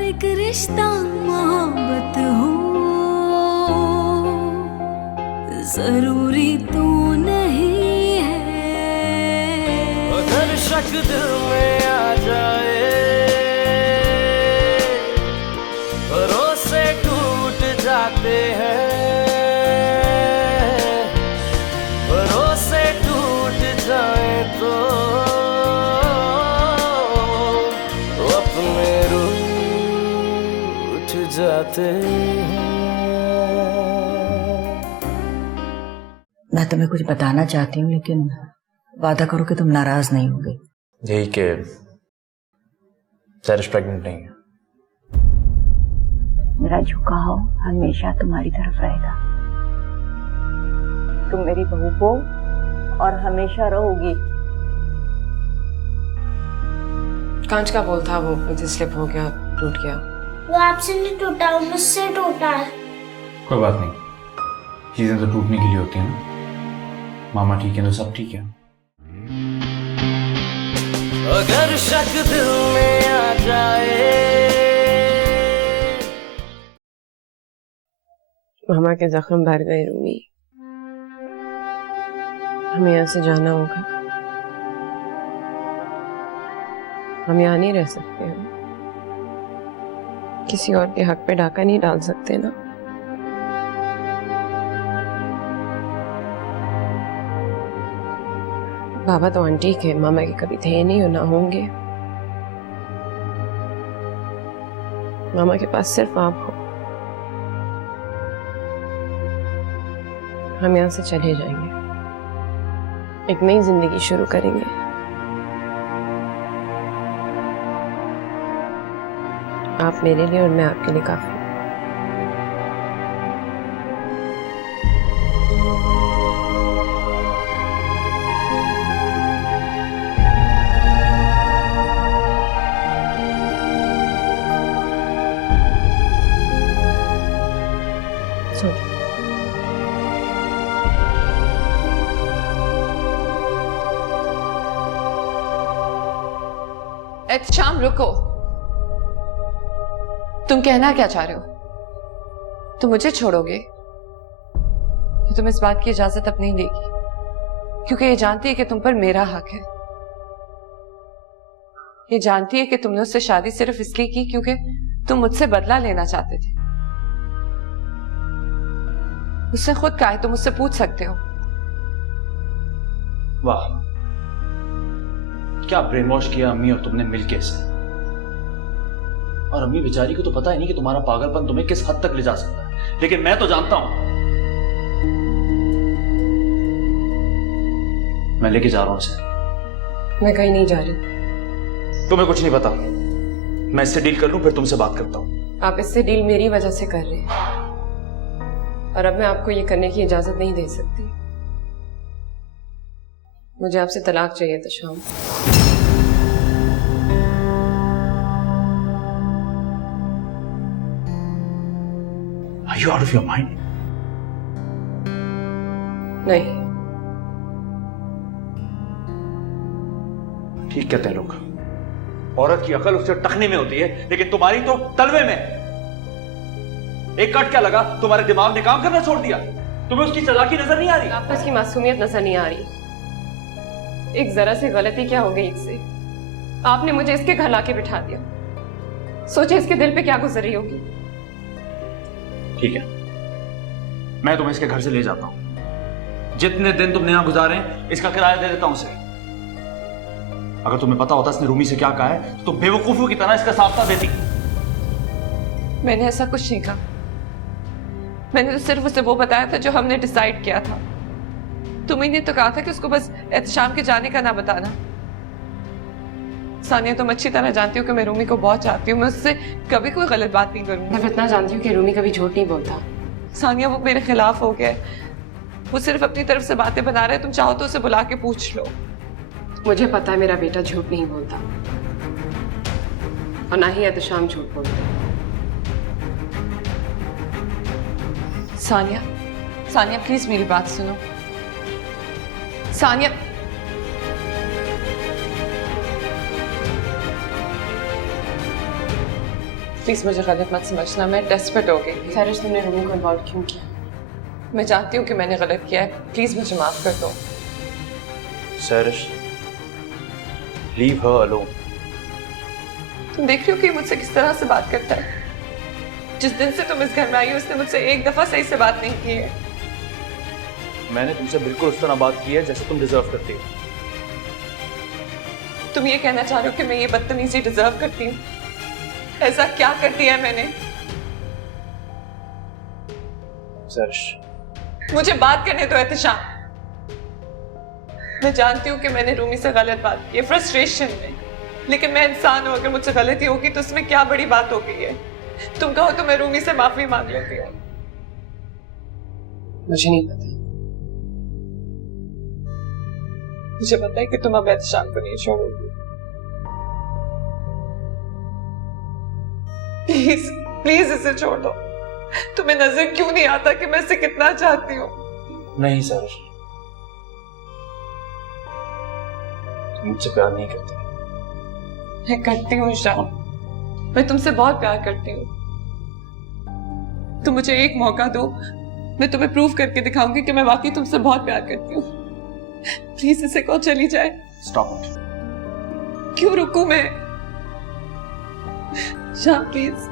हर एक रिश्ता मोहब्बत हो, जरूरी तो नहीं है। अगर शक दिल में आ जाए, भरोसे टूट जाते हैं, भरोसे टूट जाए तो अपने रूठ जाते हैं। मैं तुम्हें कुछ बताना चाहती हूँ, लेकिन वादा करो कि तुम नाराज नहीं होगे। यही कि सैरिश प्रेग्नेंट नहीं है। मेरा झुकाव हमेशा तुम्हारी तरफ रहेगा। तुम मेरी बहू हो और हमेशा रहोगी। कांच का बोल था, वो मुझे स्लिप हो गया, टूट गया। वो आपसे नहीं टूटा, वो मुझसे टूटा है। कोई बात नहीं, चीजें तो टूटने के लिए होती हैं ना। मामा ठीक है तो सब ठीक है। अगर शक दिल में आ जाए, मामा के जख्म भर गए रूमी, हमें यहाँ से जाना होगा। हम यहाँ नहीं रह सकते हैं, किसी और के हक पे डाका नहीं डाल सकते ना। बाबा तो आंटी के, मामा के कभी थे नहीं और ना होंगे। मामा के पास सिर्फ आप हो। हम यहाँ से चले जाएंगे, एक नई जिंदगी शुरू करेंगे। आप मेरे लिए और मैं आपके लिए काफी। शाम रुको, तुम कहना क्या चाह रहे हो? तुम मुझे छोड़ोगे? तुम इस बात की इजाजत अब नहीं देगी, क्योंकि ये जानती है कि तुम पर मेरा हक है। ये जानती है कि तुमने उससे शादी सिर्फ इसलिए की क्योंकि तुम मुझसे बदला लेना चाहते थे। उससे खुद कहा है, तुम मुझसे पूछ सकते हो। वाह, क्या ब्रेन वॉश किया अम्मी और तुमने मिलके से। और अम्मी बेचारी को तो पता ही नहीं कि तुम्हारा पागलपन तुम्हें किस हद तक ले जा सकता है, लेकिन मैं तो जानता हूं। मैं लेके जा रहा हूं इसे। मैं कहीं नहीं जा रही। तुम्हें कुछ नहीं पता। मैं इससे डील कर लूं, फिर तुमसे बात करता हूं। आप इससे डील मेरी वजह से कर रहे हैं, और अब मैं आपको ये करने की इजाजत नहीं दे सकती। मुझे आपसे तलाक चाहिए था शाम। Are you out of your mind? नहीं। ठीक कहते हैं लोग, औरत की अकल उससे टखने में होती है, लेकिन तुम्हारी तो तलवे में। एक कट क्या लगा, तुम्हारे दिमाग ने काम करना छोड़ दिया। तुम्हें उसकी चालाकी नजर नहीं आ रही? आपको इसकी मासूमियत नजर नहीं आ रही? एक जरा सी गलती क्या हो गई इससे? आपने मुझे इसके घर लाके बिठा दिया। सोचे इसके दिल पे क्या गुजर रही होगी। ठीक है, मैं तुम्हें इसके घर से ले जाता हूं। जितने दिन तुमने यहां गुजारे इसका किराया दे देता हूं उसे। अगर तुम्हें पता होता इसने रूमी से क्या कहा है तो तुम बेवकूफों की तरह इसका साफ साफ देती। मैंने ऐसा कुछ नहीं कहा। मैंने तो सिर्फ उसे वो बताया था जो हमने डिसाइड किया था। तुम्ही ने तो कहा था कि उसको बस एहतशाम के जाने का ना बताना। सानिया, तुम अच्छी तरह जानती हो कि मैं रूमी को बहुत चाहती हूँ। मैं उससे कभी कोई गलत बात नहीं करूंगी। मैं इतना जानती हूँ कि रूमी कभी झूठ नहीं बोलता। सानिया, वो मेरे खिलाफ हो गया। वो सिर्फ अपनी तरफ से बातें बना रहा है। तुम चाहो तो उसे बुला के पूछ लो। मुझे पता है मेरा बेटा झूठ नहीं बोलता, और ना ही एहतशाम झूठ बोलता। सानिया, सानिया प्लीज मेरी बात सुनो। सानिया, प्लीज मुझे गलत मत समझना, मैं डेस्परेट हो गई। सरिश, तुमने रूमी को इन्वॉल्व क्यों किया? मैं जानती हूँ कि मैंने गलत किया है, प्लीज मुझे माफ कर दो। सैरिश, लीव हर अलोन। तुम देख रही हो कि मुझसे किस तरह से बात करता है? जिस दिन से तुम इस घर में आई हो उसने मुझसे एक दफा सही से बात नहीं की है। मैंने तुमसे बिल्कुल उस तरह बात की है जैसे तुम डिजर्व करती हो। तुम ये कहना चाह रहे हो कि मैं ये बदतमीजी डिजर्व करती हूँ? ऐसा क्या कर दिया है मैंने? सैरिश, मुझे बात करने दो एहतिशाम। मैं जानती हूँ कि मैंने रूमी से गलत बात की है, फ्रस्ट्रेशन में, लेकिन मैं इंसान हूँ। अगर मुझसे गलती होगी तो उसमें क्या बड़ी बात हो गई है? तुम कहो तो मैं रूमी से माफी मांग लेती हूँ। मुझे नहीं पता। मुझे पता है कि तुम अब एहतिशाम को नहीं छोड़ोगी। प्लीज प्लीज इसे छोड़ दो। तुम्हें नजर क्यों नहीं आता कि मैं इसे कितना चाहती हूँ? नहीं सैरिश, तुम मुझसे प्यार नहीं करते। मैं करती हूँ शाम, मैं तुमसे बहुत प्यार करती हूँ। तुम मुझे एक मौका दो, मैं तुम्हें प्रूव करके दिखाऊंगी कि मैं वाकई तुमसे बहुत प्यार करती हूँ। प्लीज इसे कहो चली जाए। Stop it. क्यों रुकूं मैं? शाम प्लीज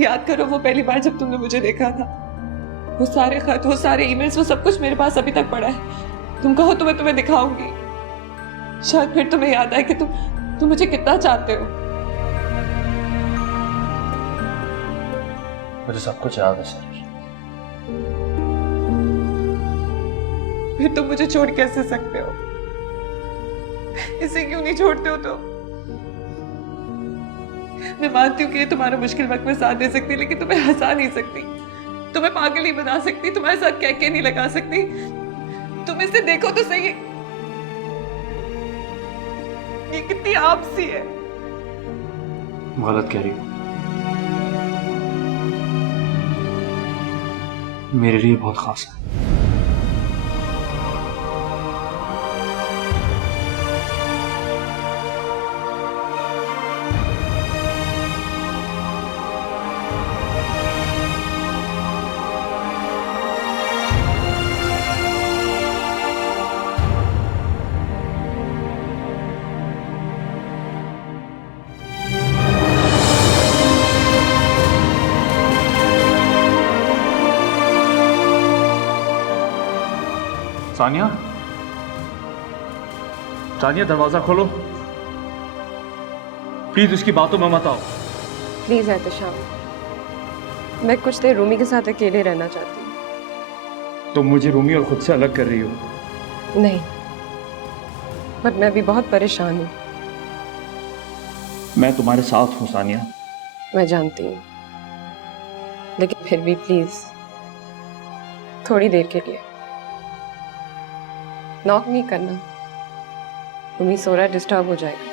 याद करो वो पहली बार जब तुमने मुझे देखा था। वो सारे खत, वो सारे ईमेल्स, वो सब कुछ मेरे पास अभी तक पड़ा है। तुम कहो तो मैं तुम्हें दिखाऊंगी। शायद फिर तुम्हें याद आए कि तुम मुझे कितना चाहते हो। मुझे सब कुछ याद है सैरिश। फिर तुम मुझे छोड़ कैसे सकते हो? इसे क्यों नहीं छोड़ते हो? तो मैं मानती हूँ कि ये तुम्हारा मुश्किल वक्त में साथ दे सकती, लेकिन तुम्हें हंसा नहीं सकती, तुम्हें पागल नहीं बना सकती, तुम्हारे साथ कह के नहीं लगा सकती। तुम इसे देखो तो सही, ये कितनी आपसी है। गलत कह रही हो। मेरे लिए बहुत खास है। सानिया, सानिया दरवाजा खोलो प्लीज, उसकी बातों में मत आओ। प्लीज एहतिशाम, मैं कुछ देर रूमी के साथ अकेले रहना चाहती हूँ। तुम मुझे रूमी और खुद से अलग कर रही हो। नहीं, पर मैं अभी बहुत परेशान हूँ। मैं तुम्हारे साथ हूँ सानिया। मैं जानती हूँ, लेकिन फिर भी प्लीज थोड़ी देर के लिए नॉक नहीं करना। रूमी सो रहा है, डिस्टर्ब हो जाएगा।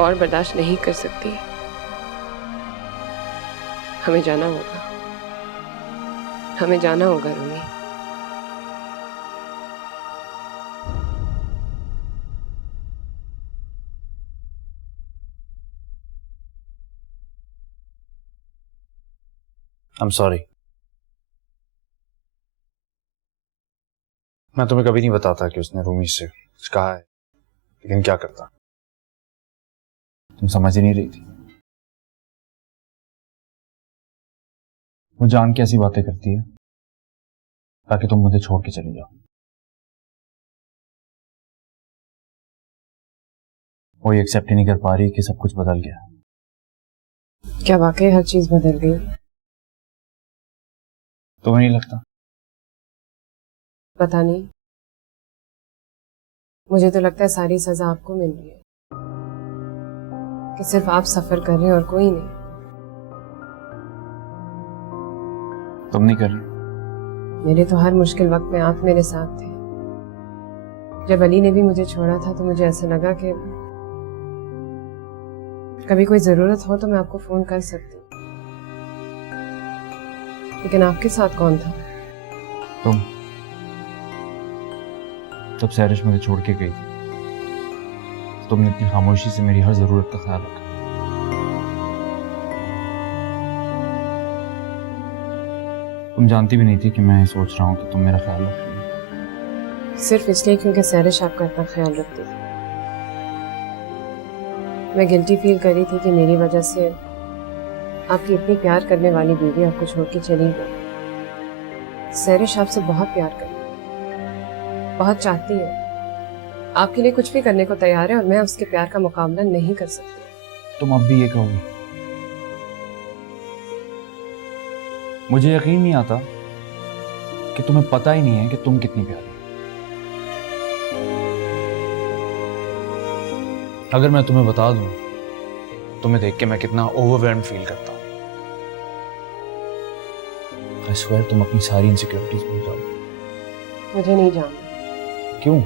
और बर्दाश्त नहीं कर सकती, हमें जाना होगा, हमें जाना होगा रूमी। I'm sorry। मैं तुम्हें कभी नहीं बताता कि उसने रूमी से कुछ कहा है, लेकिन क्या करता, तुम समझ ही नहीं रही थी। वो जान के ऐसी बातें करती है ताकि तुम मुझे छोड़ के चली जाओ। वो ये एक्सेप्ट ही नहीं कर पा रही कि सब कुछ बदल गया। क्या वाकई हर चीज बदल गई? तुम्हें नहीं लगता? पता नहीं, मुझे तो लगता है सारी सजा आपको मिल रही है, कि सिर्फ आप सफर कर रहे हैं और कोई नहीं। तुम नहीं कर रही, मेरे तो हर मुश्किल वक्त में आप मेरे साथ थे। जब अली ने भी मुझे छोड़ा था तो मुझे ऐसा लगा कि कभी कोई जरूरत हो तो मैं आपको फोन कर सकती हूँ, लेकिन आपके साथ कौन था? तुम। तब सैरिश मुझे छोड़ के गई थी, तुमने इतनी खामोशी से मेरी हर जरूरत का ख्याल रखा। तुम जानती भी नहीं थी कि मैं सोच रहा हूँ कि तुम मेरा ख्याल रख रही हो। सिर्फ इसलिए क्योंकि सैरिश आपका इतना ख्याल रखती थी। मैं गिल्टी फील कर रही थी कि मेरी वजह से आपकी इतनी प्यार करने वाली बीवी आपको छोड़ के चली गई। सैरिश आपसे बहुत प्यार करती है, बहुत चाहती है, आपके लिए कुछ भी करने को तैयार है, और मैं उसके प्यार का मुकाबला नहीं कर सकती। तुम अब भी ये कहोगी? मुझे यकीन नहीं आता कि तुम्हें पता ही नहीं है कि तुम कितनी प्यारी हो। अगर मैं तुम्हें बता दूं तुम्हें देख के मैं कितना ओवरवेल्म्ड फील करता हूं। I swear तुम अपनी सारी इनसिक्योरिटीज भूल जाओ। मुझे नहीं जानना। क्यों?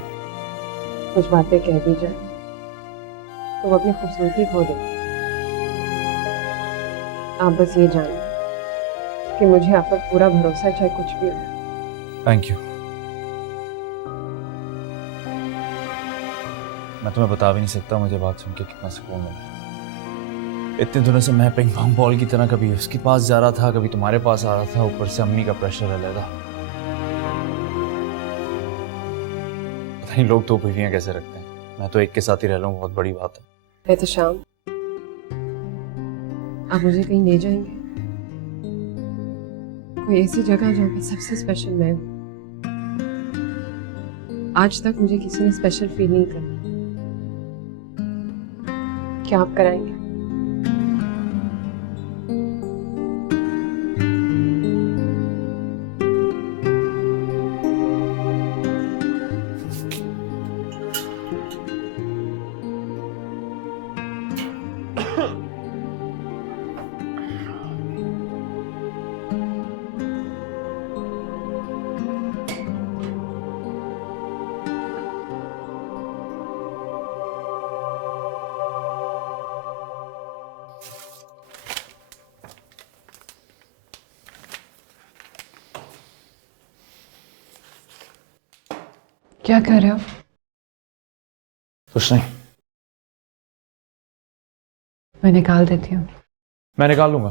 कुछ बातें कह दी जाए तो वो अपनी खूबसूरती खो दे। आप बस ये जानें कि मुझे आप पर पूरा भरोसा है, चाहे कुछ भी हो। Thank you. मैं तुम्हें बता भी नहीं सकता मुझे बात सुन के कितना सुकून मिला। इतने दिनों से मैं पिंग पोंग बॉल की तरह कभी उसके पास जा रहा था, कभी तुम्हारे पास आ रहा था, ऊपर से अम्मी का प्रेशर अलग था। पता नहीं लोग दो बीवियां कैसे रखते हैं। मैं तो एक के साथ ही रह लूं, बहुत बड़ी बात है। एहतशाम, आप मुझे कहीं ले जाएंगे? कोई ऐसी जगह जहाँ पे सबसे स्पेशल मैं हूँ। आज तक मुझे किसी ने स्पेशल फील नहीं करा। क्या आप कराएंगे? क्या कर रहे हो? कुछ नहीं। मैं निकाल देती हूँ। मैं निकाल लूंगा।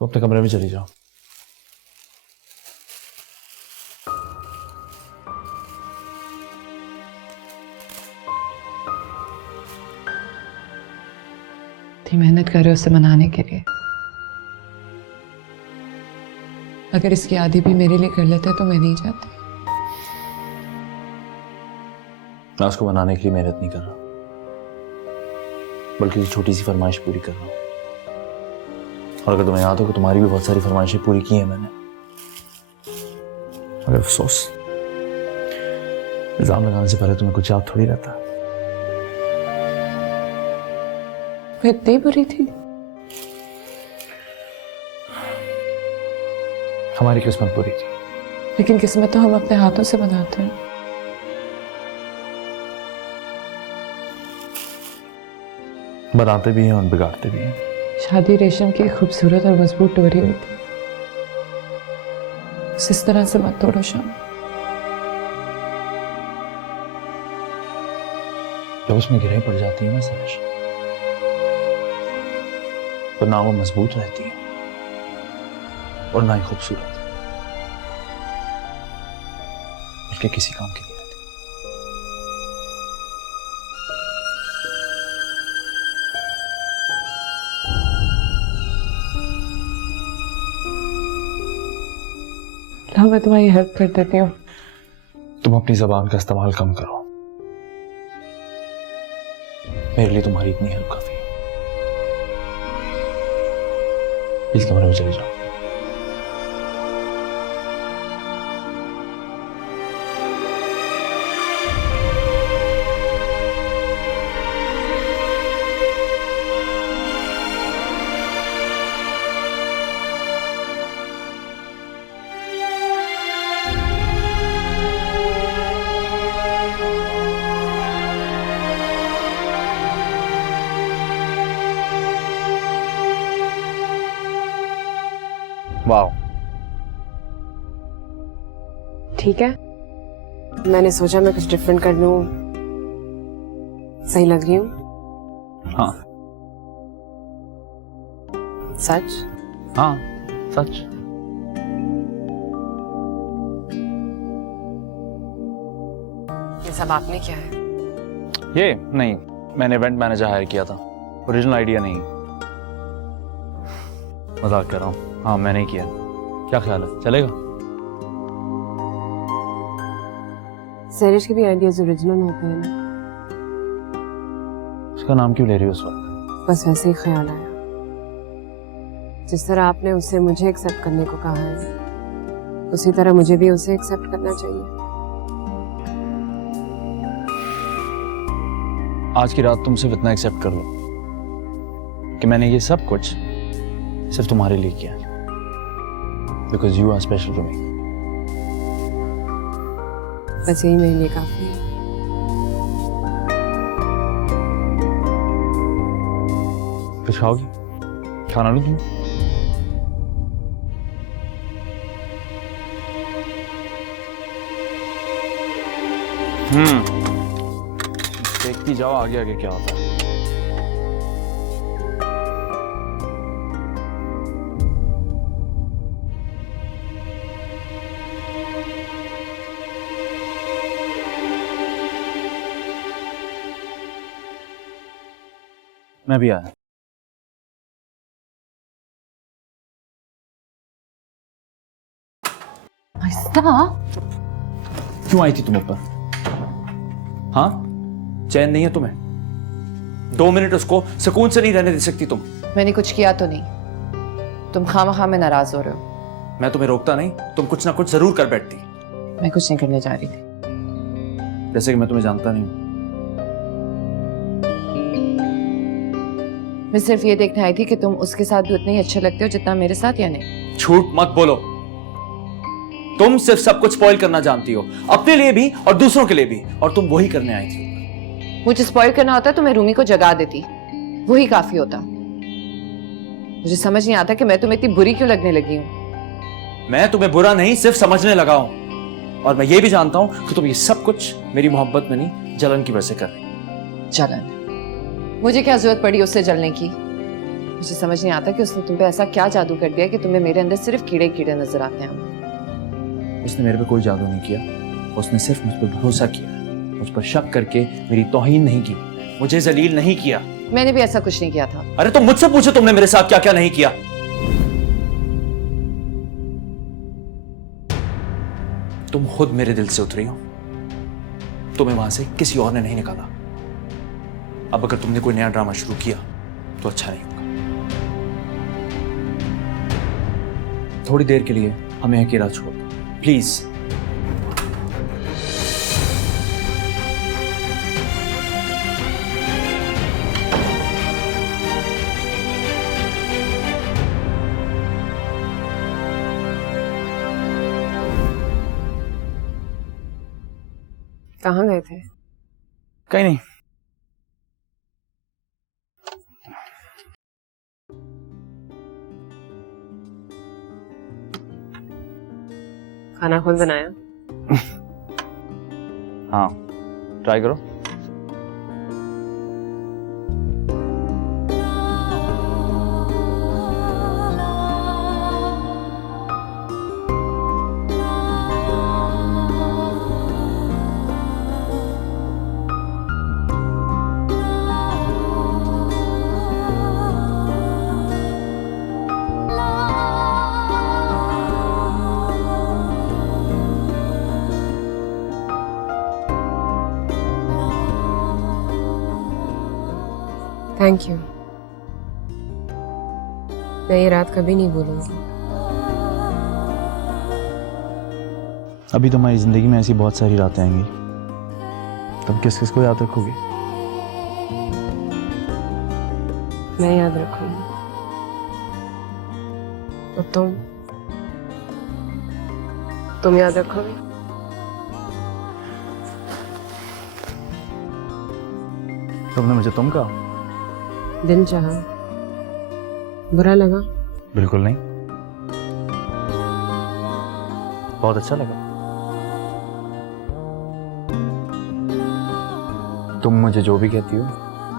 तो अपने कमरे में चली जाओ। इतनी मेहनत कर रहे हो उसे मनाने के लिए। अगर इसकी आदि भी मेरे लिए कर लेते तो मैं नहीं चाहती। मैं उसको बनाने के लिए मेहनत नहीं कर रहा, बल्कि छोटी सी फरमाइश पूरी कर रहा हूं। और अगर तुम्हें याद हो कि तुम्हारी भी बहुत सारी फरमाइशें पूरी की हैं मैंने, मगर अफसोस इल्जाम लगाने से पहले तुम्हें कुछ याद थोड़ी रहता। वो इतनी बुरी थी? हमारी किस्मत बुरी थी। लेकिन किस्मत तो हम अपने हाथों से बनाते हैं। बनाते भी हैं और बिगाड़ते भी हैं। शादी रेशम की खूबसूरत और मजबूत डोरी होती है, इस तरह से मत तोड़ो शाम। जब उसमें गिरे पड़ जाती है ना सैरिश, तो ना वो मजबूत रहती है और ना ही खूबसूरत, बल्कि किसी काम की नहीं रहती। हाँ, मैं तुम्हारी हेल्प कर देती हूँ। तुम अपनी जबान का इस्तेमाल कम करो, मेरे लिए तुम्हारी इतनी हेल्प काफी है। इस कमरे में चले जाओ। वाह, ठीक है, मैंने सोचा मैं कुछ डिफरेंट कर लूं। सही लग रही हूँ? हाँ सच? हाँ सच। ये सब आपने किया है? ये नहीं, मैंने इवेंट मैनेजर हायर किया था, ओरिजिनल आइडिया नहीं। मजाक कर रहा हूँ, हाँ मैंने ही किया। क्या ख्याल है, चलेगा? सैरिश के भी आइडियाज ओरिजिनल होते हैं ना। उसका नाम क्यों ले रही हो उस वक्त? बस वैसे ही ख्याल आया। जिस तरह आपने उससे मुझे एक्सेप्ट करने को कहा है, उसी तरह मुझे भी उसे एक्सेप्ट करना चाहिए। आज की रात तुम सिर्फ इतना एक्सेप्ट कर लो कि मैंने ये सब कुछ सिर्फ तुम्हारे लिए किया, because you are special to me. बस यही मेरे लिए काफी है। कुछ खाओगी? खाना लो तुम। देखती जाओ आगे आगे क्या होता है। मैं भी आया। क्यों आई थी तुम ऊपर? हाँ, चैन नहीं है तुम्हें? 2 मिनट उसको सुकून से नहीं रहने दे सकती तुम? मैंने कुछ किया तो नहीं, तुम खामखा में नाराज हो रहे हो। मैं तुम्हें रोकता नहीं, तुम कुछ ना कुछ जरूर कर बैठती। मैं कुछ नहीं करने जा रही थी। जैसे कि मैं तुम्हें जानता नहीं हूं। मैं सिर्फ ये देखने आई थी कि तुम उसके साथ भी उतने ही अच्छे लगते हो जितना मेरे साथ, या नहीं? झूठ मत बोलो। तुम सिर्फ सब कुछ स्पॉइल करना जानती हो, अपने लिए भी और दूसरों के लिए भी, और तुम वही करने आई थी। मुझे स्पॉइल करना होता तो मैं रूमी को जगा देती, वही काफी होता। मुझे समझ नहीं आता कि मैं तुम्हें इतनी बुरी क्यों लगने लगी हूं। मैं तुम्हें बुरा नहीं, सिर्फ समझने लगा हूं, और मैं ये भी जानता हूं कि तुम ये सब कुछ मेरी मोहब्बत में नहीं, जलन की वजह से कर रही। जलन? मुझे क्या जरूरत पड़ी उससे जलने की? मुझे समझ नहीं आता कि उसने तुम पे ऐसा क्या जादू कर दिया कि तुम्हें मेरे अंदर सिर्फ कीड़े कीड़े नजर आते हैं। उसने मेरे पे कोई जादू नहीं किया, उसने सिर्फ मुझ पर भरोसा किया, मुझ पर शक करके मेरी तौहीन नहीं की, मुझे जलील नहीं किया। मैंने भी ऐसा कुछ नहीं किया था। अरे तो मुझसे पूछो तुमने मेरे साथ क्या क्या नहीं किया। तुम खुद मेरे दिल से उतरी हो, तुम्हें वहां से किसी और ने नहीं निकाला। अब अगर तुमने कोई नया ड्रामा शुरू किया तो अच्छा नहीं होगा। थोड़ी देर के लिए हमें अकेला छोड़ दो प्लीज। कहाँ गए थे? कहीं नहीं। खाना खुद बनाया? हाँ, ट्राई करो। Thank you. मैं ये रात कभी नहीं भूलूंगी। अभी तो हमारी जिंदगी में ऐसी बहुत सारी रातें आएंगी, तुम किस किस को याद रखोगे? मैं याद रखूंगी। और तुम याद रखोगे? तुमने मुझे तुम कहा? दिल चाहा, बुरा लगा? बिल्कुल नहीं। बहुत अच्छा लगा। तुम मुझे जो भी कहती हो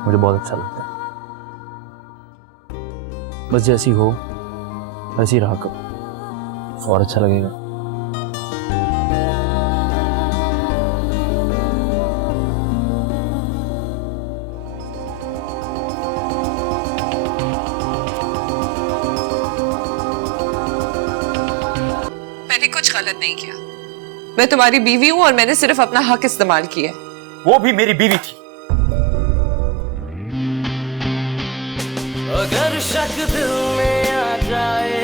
मुझे बहुत अच्छा लगता है। बस जैसी हो वैसी रहा करो और अच्छा लगेगा। मैंने कुछ गलत नहीं किया। मैं तुम्हारी बीवी हूं और मैंने सिर्फ अपना हक इस्तेमाल किया है। वो भी मेरी बीवी थी। अगर शक दिल में आ जाए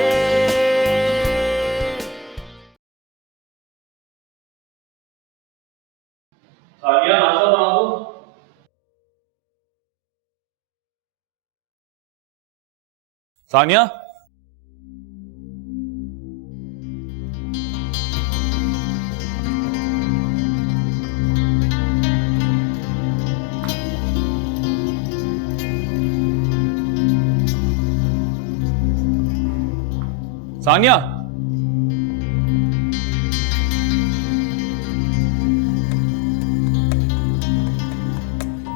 सानिया, नाश्ता बना दो। सानिया, सानिया,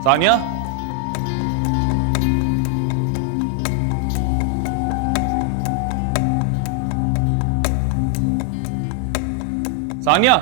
सानिया, सानिया,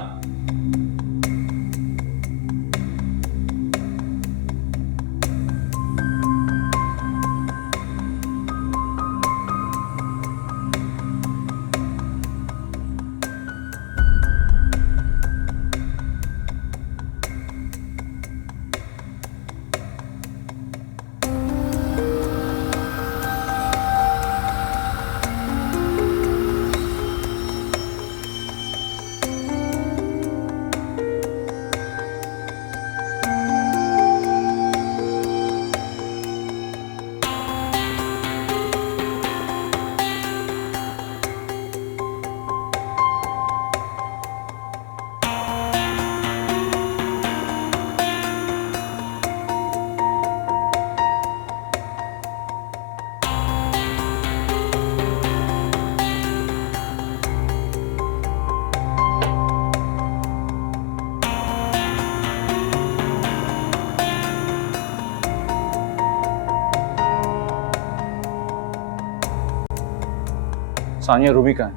सानिया, रूबी कहाँ है?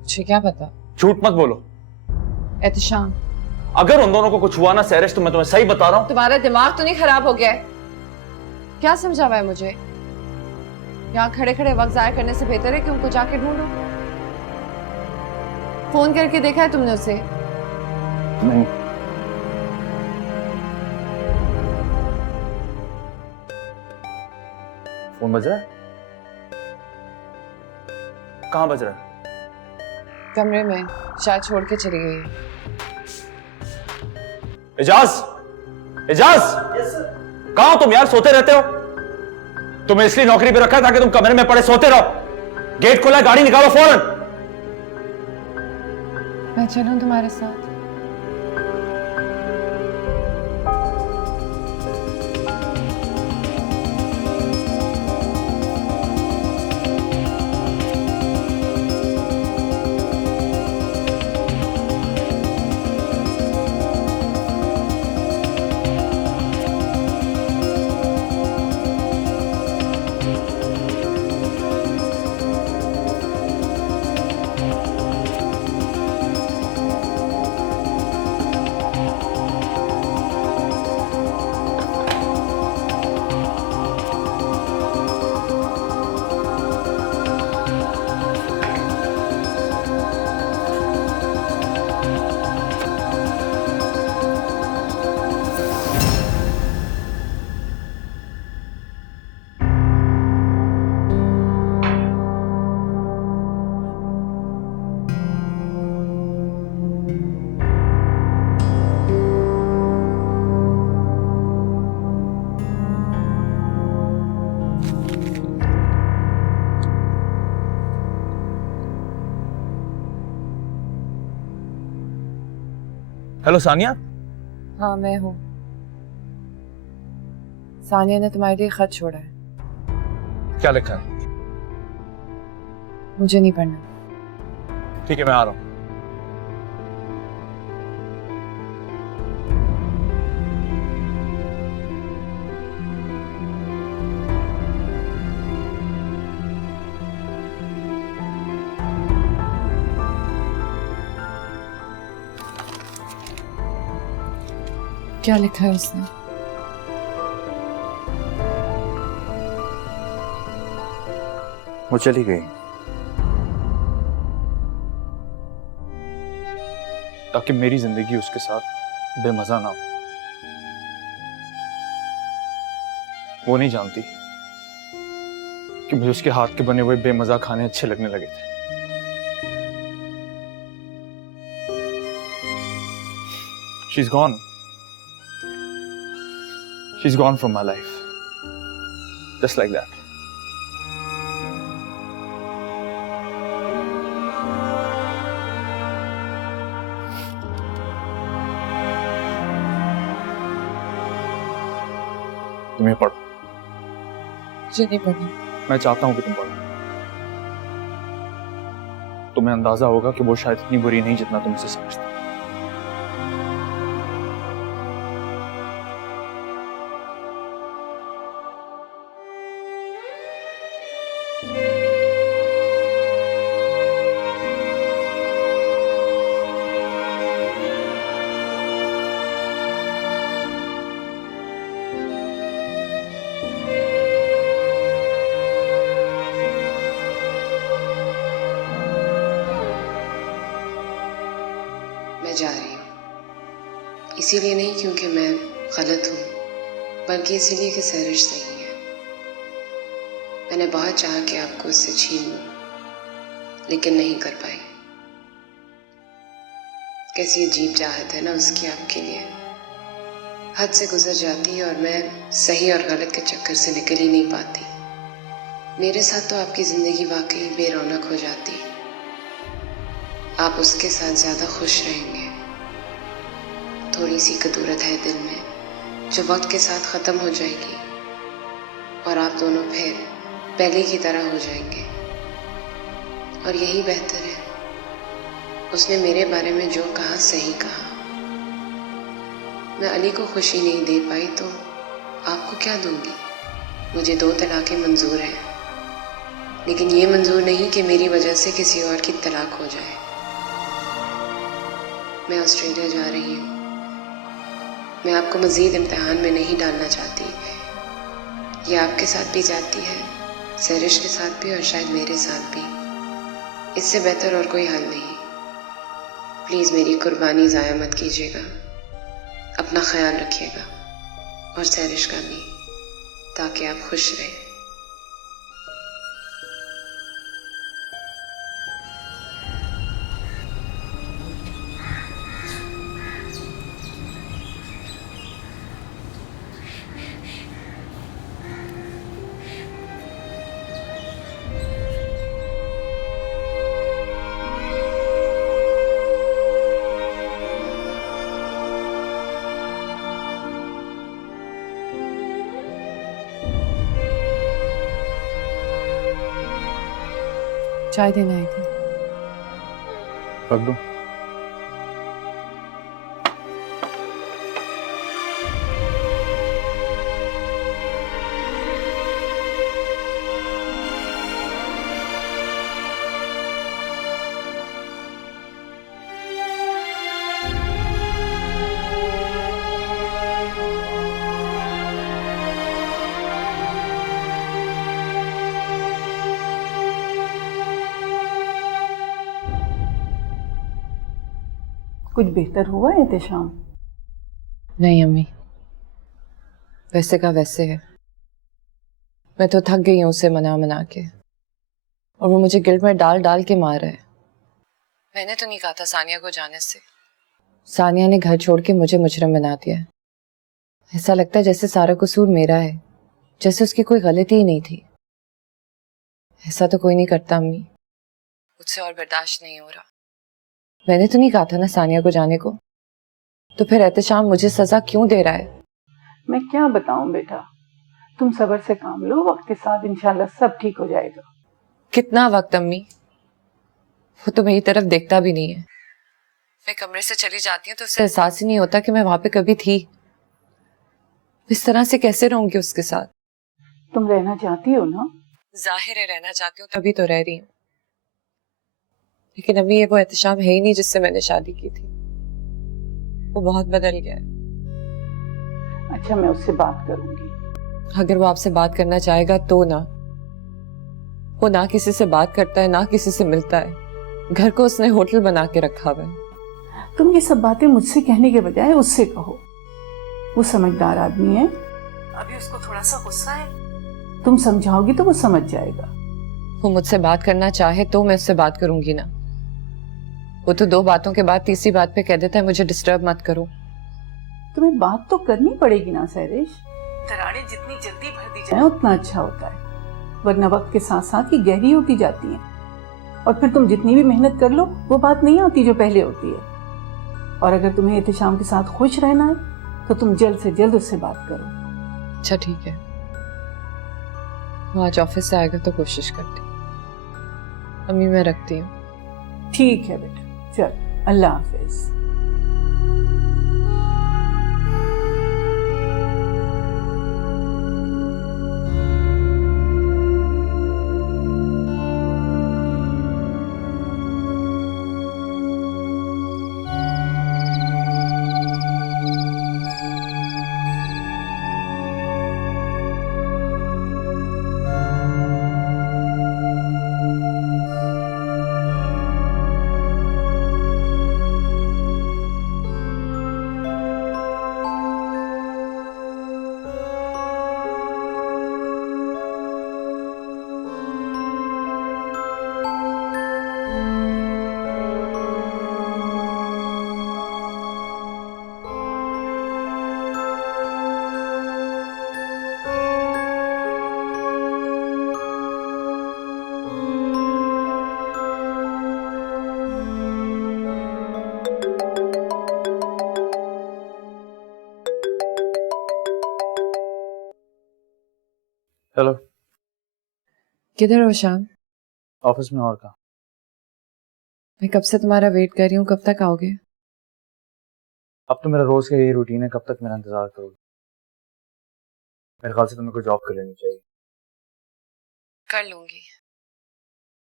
मुझे क्या पता। झूठ मत बोलो। एहतिशाम, अगर उन दोनों को कुछ हुआ ना सैरिश, तो मैं तुम्हें सही बता रहा हूँ। तुम्हारा दिमाग तो नहीं खराब हो गया है? क्या समझा हुआ है मुझे? यहाँ खड़े खड़े वक्त जाया करने से बेहतर है कि उनको जाके ढूंढो। फोन करके देखा है तुमने उसे? नहीं। फोन बज रहा है? कहाँ बज रहा है? कमरे में, शायद छोड़ के चली गई है। एजाज, एजाज, कहाँ हो तुम यार? सोते रहते हो? तुम्हें इसलिए नौकरी पे रखा है ताकि तुम कमरे में पड़े सोते रहो। गेट खोला, गाड़ी निकालो फौरन। मैं चलूं तुम्हारे साथ? हेलो सानिया। हाँ, मैं हूँ। सानिया ने तुम्हारे लिए खत छोड़ा है। क्या लिखा है? मुझे नहीं पढ़ना। ठीक है, मैं आ रहा हूँ। क्या लिखा है उसने? वो चली गई ताकि मेरी जिंदगी उसके साथ बेमजा ना हो। वो नहीं जानती कि मुझे उसके हाथ के बने हुए बेमजा खाने अच्छे लगने लगे थे। She's gone. She's gone from my life. Just like that. तुम ये पढ़ो। मुझे नहीं पढ़ना। मैं चाहता हूं कि तुम पढ़ो। तुम्हें अंदाजा होगा कि वो शायद इतनी बुरी नहीं जितना तुम उसे समझते हो। मैं जा रही हूँ, इसीलिए नहीं क्योंकि मैं गलत हूँ, बल्कि इसीलिए कि सरिश सही है। मैंने बहुत चाहा कि आपको उससे छीन लूं, लेकिन नहीं कर पाई। कैसी अजीब चाहत है ना उसकी आपके लिए, हद से गुजर जाती है और मैं सही और गलत के चक्कर से निकल ही नहीं पाती। मेरे साथ तो आपकी ज़िंदगी वाकई बेरौनक हो जाती। आप उसके साथ ज़्यादा खुश रहेंगे। थोड़ी सी कदूरत है दिल में जो वक्त के साथ ख़त्म हो जाएगी और आप दोनों फिर पहले की तरह हो जाएंगे। और यही बेहतर है। उसने मेरे बारे में जो कहा सही कहा। मैं अली को खुशी नहीं दे पाई तो आपको क्या दूंगी। मुझे 2 तलाक़ें मंजूर हैं, लेकिन ये मंजूर नहीं कि मेरी वजह से किसी और की तलाक हो जाए। मैं ऑस्ट्रेलिया जा रही हूँ। मैं आपको मज़ीद इम्तिहान में नहीं डालना चाहती। ये आपके साथ भी जाती है, सरिश के साथ भी और शायद मेरे साथ भी। इससे बेहतर और कोई हल नहीं। प्लीज़ मेरी कुर्बानी ज़ाया मत कीजिएगा। अपना ख्याल रखिएगा और सरिश का भी, ताकि आप खुश रहें। चाय देना आई थी। रख दो। कुछ बेहतर हुआ है एहतेशाम? नहीं अम्मी, वैसे का वैसे है। मैं तो थक गई हूँ उसे मना मना के, और वो मुझे गिल्ट में डाल डाल के मार रहा है। मैंने तो नहीं कहा था सानिया को जाने से। सानिया ने घर छोड़ के मुझे मुजरिम बना दिया है। ऐसा लगता है जैसे सारा कसूर मेरा है, जैसे उसकी कोई गलती ही नहीं थी। ऐसा तो कोई नहीं करता अम्मी, मुझसे और बर्दाश्त नहीं हो रहा। मैंने तो नहीं कहा था ना सानिया को जाने को, तो फिर एहतेशाम मुझे सजा क्यों दे रहा है? मैं क्या बताऊं बेटा, तुम सब्र से काम लो, वक्त के साथ इंशाल्लाह सब ठीक हो जाएगा। कितना वक्त अम्मी? वो तो मेरी तरफ देखता भी नहीं है। मैं कमरे से चली जाती हूँ तो उसे एहसास ही नहीं होता कि मैं वहां पे कभी थी। इस तरह से कैसे रहूंगी उसके साथ? तुम रहना चाहती हो ना? जाहिर है रहना चाहती हूँ, तभी तो रह रही हूँ। लेकिन अभी ये वो एहतेशाम है ही नहीं जिससे मैंने शादी की थी। वो बहुत बदल गया है। अच्छा, मैं उससे बात करूंगी। अगर वो आपसे बात करना चाहेगा तो ना। वो ना किसी से बात करता है, ना किसी से मिलता है। घर को उसने होटल बना के रखा हुआ है। तुम ये सब बातें मुझसे कहने के बजाय उससे कहो। वो समझदार आदमी है, अभी उसको थोड़ा सा गुस्सा है, तुम समझाओगी तो वो समझ जाएगा। वो मुझसे बात करना चाहे तो मैं उससे बात करूंगी ना। वो तो 2 बातों के बाद तीसरी बात पे कह देता है मुझे डिस्टर्ब मत करो। तुम्हें बात तो करनी पड़ेगी ना सैरिश। दरारें जितनी जल्दी भर दी जाए उतना अच्छा होता है, वरना वक्त के साथ साथ ये गहरी होती जाती हैं और फिर तुम जितनी भी मेहनत कर लो वो बात नहीं आती जो पहले होती है। और अगर तुम्हें एहतिशाम के साथ खुश रहना है तो तुम जल्द से जल्द उससे बात करो। अच्छा ठीक है, वो आज ऑफिस से आएगा तो कोशिश करती। अम्मी मैं रखती हूँ। ठीक है बेटा, चल, अल्लाह हाफिज। हेलो। किधर हो शाम? ऑफिस में। और कहाँ? मैं कब से तुम्हारा वेट कर रही हूँ, कब तक आओगे? अब तो मेरा रोज का यही रूटीन है, कब तक मेरा इंतजार करोगे? मेरे ख्याल से तुम्हें कोई जॉब कर लेनी चाहिए। कर लूंगी,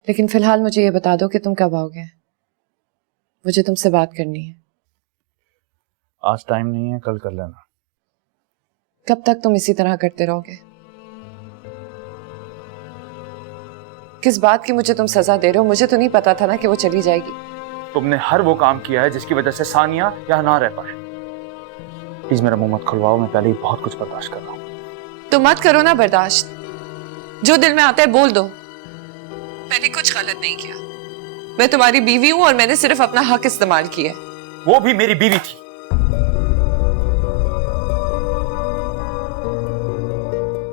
लेकिन फिलहाल मुझे ये बता दो कि तुम कब आओगे। मुझे तुमसे बात करनी है। आज टाइम नहीं है, कल कर लेना। कब तक तुम इसी तरह करते रहोगे? किस बात की मुझे तुम सजा दे रहे हो? मुझे तो नहीं पता था ना कि वो चली जाएगी। तुमने हर वो काम किया है जिसकी वजह से सानिया यहाँ ना रह पाए। प्लीज मेरा मुंह मत खुलवाओ, मैं पहले ही बहुत कुछ बर्दाश्त कर रहा हूँ। तो मत करो ना बर्दाश्त, जो दिल में आता है बोल दो। मैंने कुछ गलत नहीं किया। मैं तुम्हारी बीवी हूँ और मैंने सिर्फ अपना हक इस्तेमाल किया। वो भी मेरी बीवी थी।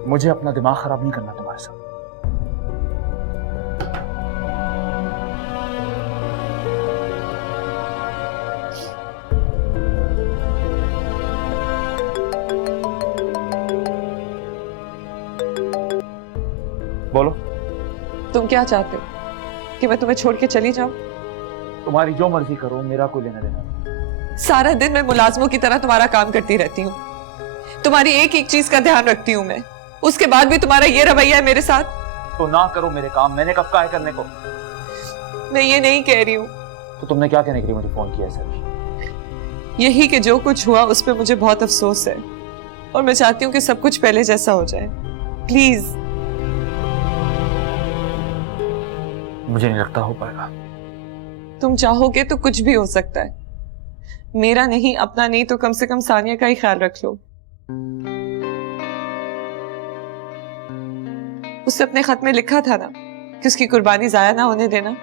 मुझे अपना दिमाग खराब नहीं करना तुम्हारे साथ। बोलो, तुम क्या चाहते हो कि मैं तुम्हें छोड़ के चली जाऊं? तुम्हारी जो मर्जी करो, मेरा कोई लेना देना नहीं। सारा दिन मैं मुलाजमों की तरह तुम्हारा काम करती रहती हूँ। तुम्हारी एक एक चीज का ध्यान रखती हूँ मैं, उसके बाद भी तुम्हारा ये रवैया है मेरे साथ। तो ना करो मेरे काम, मैंने कब कहा है करने को? मैं ये नहीं कह रही हूँ। तो तुमने क्या कहने के लिए मुझे फोन किया सर? यही कि जो कुछ हुआ उस पर मुझे बहुत अफसोस है और मैं चाहती हूँ कि सब कुछ पहले जैसा हो जाए। प्लीज। मुझे नहीं लगता हो पाएगा। तुम चाहोगे तो कुछ भी हो सकता है। मेरा नहीं, अपना नहीं, तो कम से कम सानिया का ही ख्याल रख लो। उसने अपने खत में लिखा था ना कि उसकी कुर्बानी जाया ना होने देना।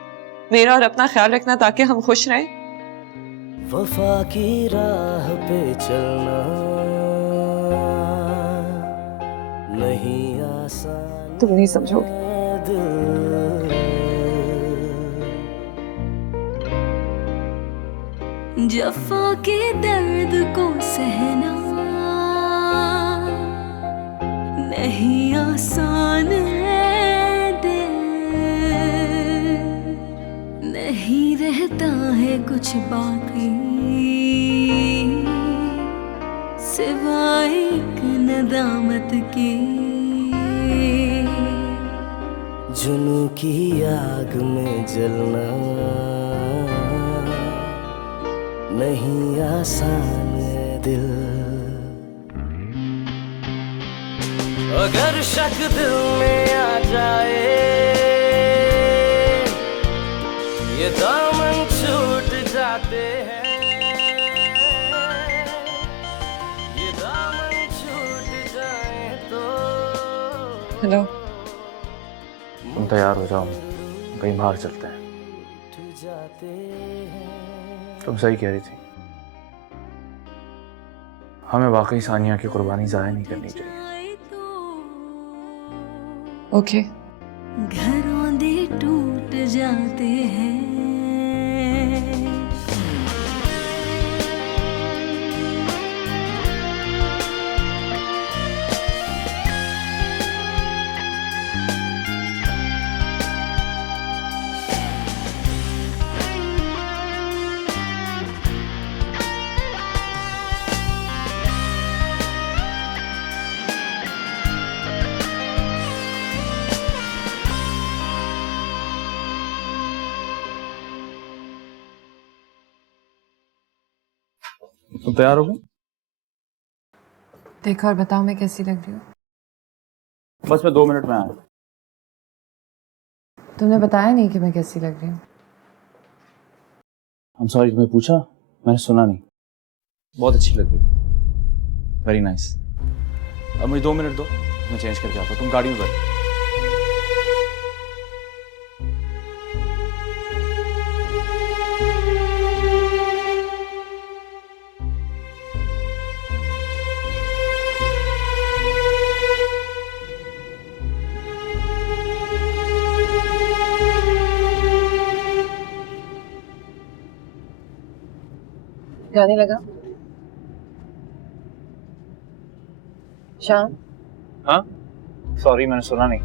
मेरा और अपना ख्याल रखना ताकि हम खुश रहें। वफा की राह पे चलना नहीं आसान, तुम नहीं समझोगे। जफा के दर्द को सहना नहीं आसान है दिल, नहीं रहता है कुछ बाकी सिवाय एक नदामत की। जुनू की आग में जलना नहीं आसान है दिल, अगर शक दिल में आ जाए, ये दामन छूट जाते हैं, ये दामन छूट जाए तो। हेलो, तुम तैयार हो जाओ, कहीं बाहर चलते हैं। तुम सही कह रही थी, हमें वाकई सानिया की कुर्बानी जाया नहीं करनी चाहिए। ओके। घरों दे टूट जाते हैं। तुम तैयार हो गए? देखो और बताओ मैं कैसी लग रही हूँ। बस मैं 2 मिनट में आया। तुमने बताया नहीं कि मैं कैसी लग रही हूँ। I'm sorry, तुम्हें पूछा, मैंने सुना नहीं। बहुत अच्छी लग रही, वेरी नाइस। अब मुझे 2 मिनट दो, मैं चेंज करके आता हूँ। तुम गाड़ी में बैठो। गाने लगा। शाम। हाँ, सॉरी मैंने सुना नहीं।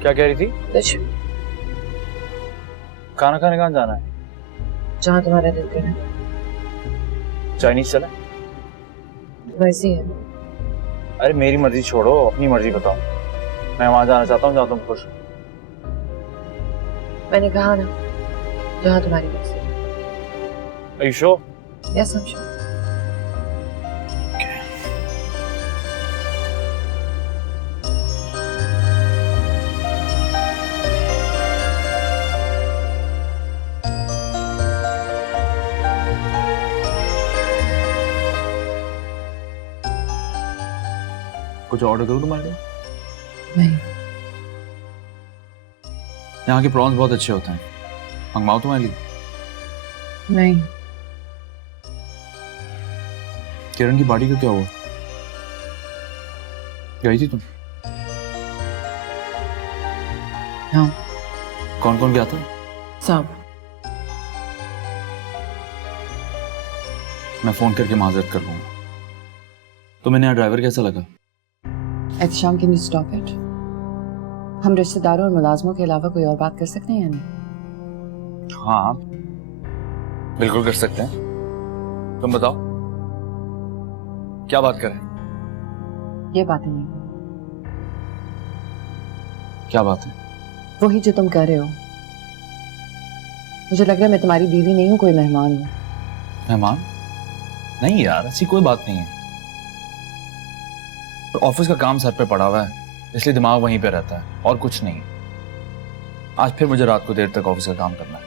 क्या कह रही थी? कुछ। खाना खाने कहाँ जाना है? जहाँ तुम्हारा दिल करे। चाइनीज चले? मर्जी है। अरे मेरी मर्जी छोड़ो, अपनी मर्जी बताओ। मैं वहां जाना चाहता हूँ जहाँ तुम खुश हो। मैंने कहा ना, जहाँ तुम्हारी मर्जी। Are you sure? Yes, I'm sure. कुछ ऑर्डर करूँ तुम्हारे लिए? नहीं। यहाँ के प्रॉन्स बहुत अच्छे होते हैं, मंगवाओ तुम्हारे लिए? नहीं। किरण की पार्टी का क्या हुआ? गई थी तुम? हाँ। कौन कौन गया था? सब। मैं फोन करके माजरत कर लूंगा। तुम्हें नया ड्राइवर कैसा लगा? Ehtesham, can you stop it? हम रिश्तेदारों और मुलाजमों के अलावा कोई और बात कर सकते हैं या नहीं? हाँ बिल्कुल कर सकते हैं। तुम बताओ क्या बात करें? ये बातें नहीं। क्या बात है? वही जो तुम कर रहे हो। मुझे लग रहा है मैं तुम्हारी बीवी नहीं हूँ, कोई मेहमान हूँ। मेहमान? नहीं यार, ऐसी कोई बात नहीं है। ऑफिस का काम सर पे पड़ा हुआ है, इसलिए दिमाग वहीं पे रहता है और कुछ नहीं। आज फिर मुझे रात को देर तक ऑफिस का काम करना है।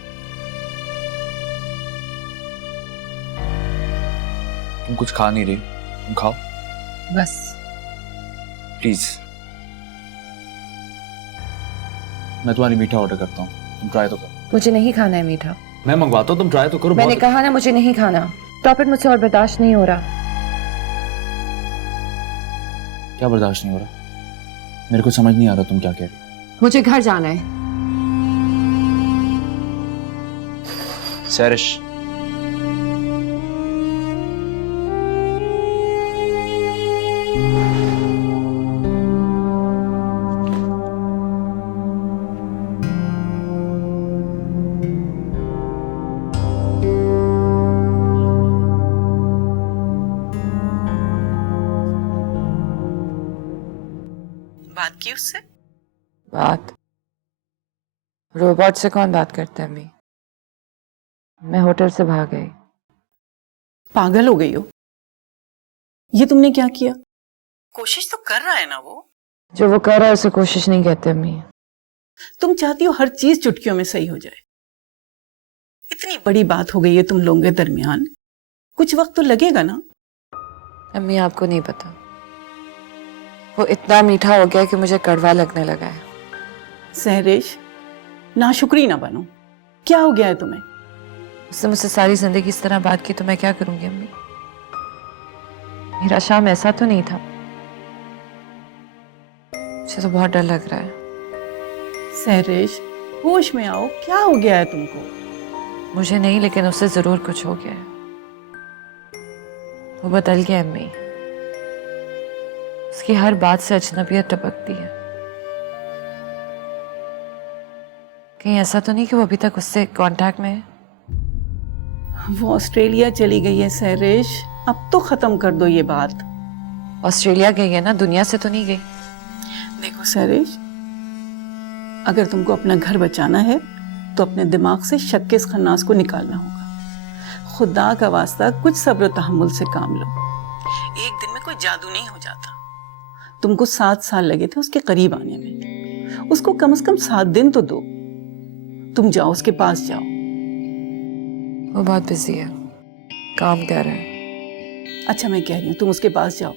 तुम कुछ खा नहीं रही, तुम खाओ बस। प्लीज। मैं तुम्हारी मीठा ऑर्डर करता हूँ, तुम ट्राई तो करो। मुझे नहीं खाना है मीठा। मैं मंगवाता हूँ, तुम ट्राई तो करो। मैंने कहा ना मुझे नहीं खाना। स्टॉप इट, मुझसे और बर्दाश्त नहीं हो रहा। क्या बर्दाश्त नहीं हो रहा? मेरे को समझ नहीं आ रहा तुम क्या कह रही हो। मुझे घर जाना है। सैरिश, बात की उससे? बात? रोबोट से कौन बात करता है? मैं होटल से भाग गई। पागल हो गई हो? ये तुमने क्या किया? कोशिश तो कर रहा है ना वो। जो वो कर रहा है उसे कोशिश नहीं कहते अम्मी। तुम चाहती हो हर चीज चुटकियों में सही हो जाए। इतनी बड़ी बात हो गई है तुम लोगों के दरमियान, कुछ वक्त तो लगेगा ना। अम्मी आपको नहीं पता, वो इतना मीठा हो गया कि मुझे कड़वा लगने लगा है। सहरेश, नाशुक्री ना बनो। क्या हो गया है तुम्हें? उसने मुझसे सारी जिंदगी इस तरह बात की तो मैं क्या करूंगी अम्मी? मेरा शाम ऐसा तो नहीं था। मुझे तो बहुत डर लग रहा है। सहरेश, होश में आओ, क्या हो गया है तुमको? मुझे नहीं, लेकिन उससे जरूर कुछ हो गया है। वो बदल गया अम्मी। उसकी हर बात से अजनबियत टपकती है। कहीं ऐसा तो नहीं कि वो अभी तक उससे कांटेक्ट में है? वो ऑस्ट्रेलिया चली गई है सहरेश, अब तो खत्म कर दो ये बात। ऑस्ट्रेलिया गई है ना, दुनिया से तो नहीं गई। देखो सहरेश, अगर तुमको अपना घर बचाना है तो अपने दिमाग से शक के इस खन्नास को निकालना होगा। खुदा का वास्ता कुछ सब्र तहम्मुल से काम लो। एक दिन में कोई जादू नहीं हो जाता। तुमको 7 साल लगे थे उसके करीब आने में, उसको कम से कम 7 दिन तो दो। तुम जाओ, उसके पास जाओ। वो बहुत बिजी है, काम कर रहा है। अच्छा, मैं कह रही हूँ तुम उसके पास जाओ।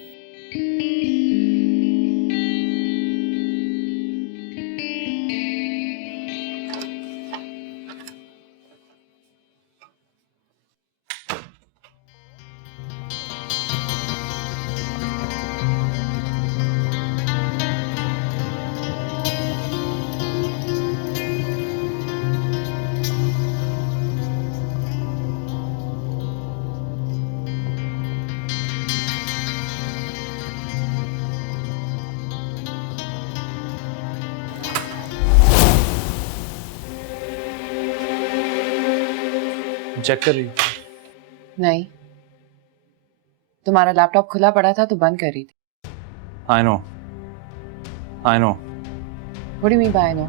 चेक कर रही हूँ? नहीं, तुम्हारा लैपटॉप खुला पड़ा था तो बंद कर रही थी। I know. What do you mean by I know?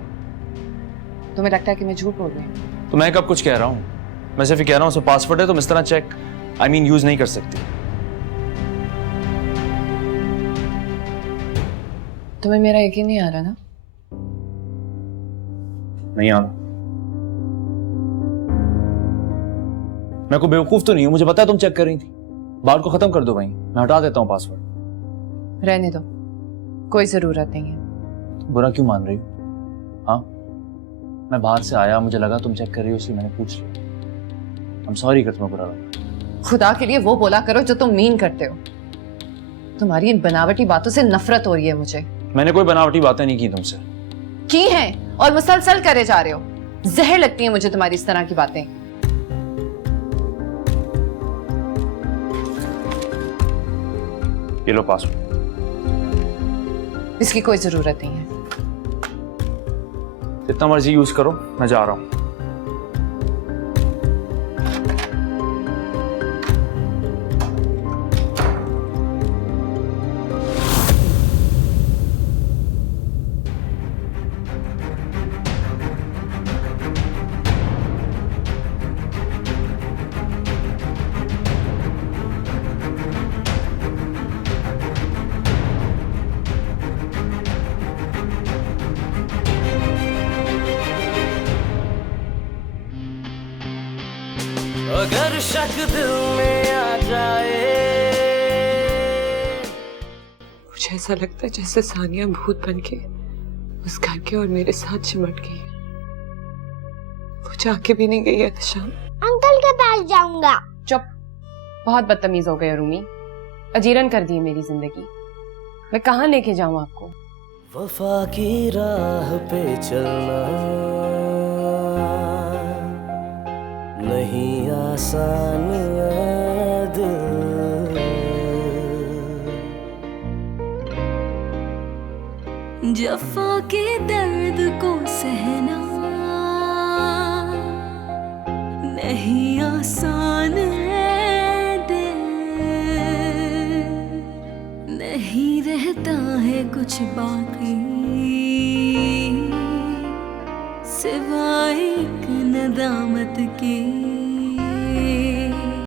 तुम्हें लगता है कि मैं झूठ बोल रही हूँ? तो मैं कब कुछ कह रहा हूँ? मैं सिर्फ ये कह रहा हूँ उसमें पासवर्ड है, तुम इस तरह चेक यूज नहीं कर सकती। तुम्हें मेरा यकीन नहीं आ रहा ना? नहीं आ रहा। मैं कोई बेवकूफ तो नहीं हूं, मुझे पता है तुम चेक कर रही थी। बात को खत्म कर दो भाई, मैं हटा देता हूँ पासवर्ड। रहने दो, कोई जरूरत नहीं है। बुरा क्यों मान रही हो? हाँ, मैं बाहर से आया, मुझे लगा तुम चेक कर रही हो इसलिए मैंने पूछ लिया। I'm sorry अगर तुम्हें बुरा लगा। खुदा के लिए वो बोला करो जो तुम मीन करते हो। तुम्हारी इन बनावटी बातों से नफरत हो रही है मुझे। मैंने कोई बनावटी बातें नहीं की तुमसे। की हैं और मुसलसल करे जा रहे हो। जहर लगती है मुझे तुम्हारी इस तरह की बातें। ये लो पासवर्ड। इसकी कोई जरूरत नहीं है। जितना मर्जी यूज करो, मैं जा रहा हूं। अगर शक दिल में आ जाए, मुझे ऐसा लगता है जैसे सानिया भूत बन के उस घर के और मेरे साथ चिमट गई है। वो जाके भी नहीं गई है निशान। अंकल के पास जाऊंगा। चुप, बहुत बदतमीज हो गए रूमी। अजीरन कर दी मेरी जिंदगी। मैं कहाँ लेके जाऊं आपको? वफा की राह पे चलना नहीं आसान है दिल। जफा के दर्द को सहना नहीं आसान है दिल। नहीं रहता है कुछ बाकी सिवाय एक नदामत के।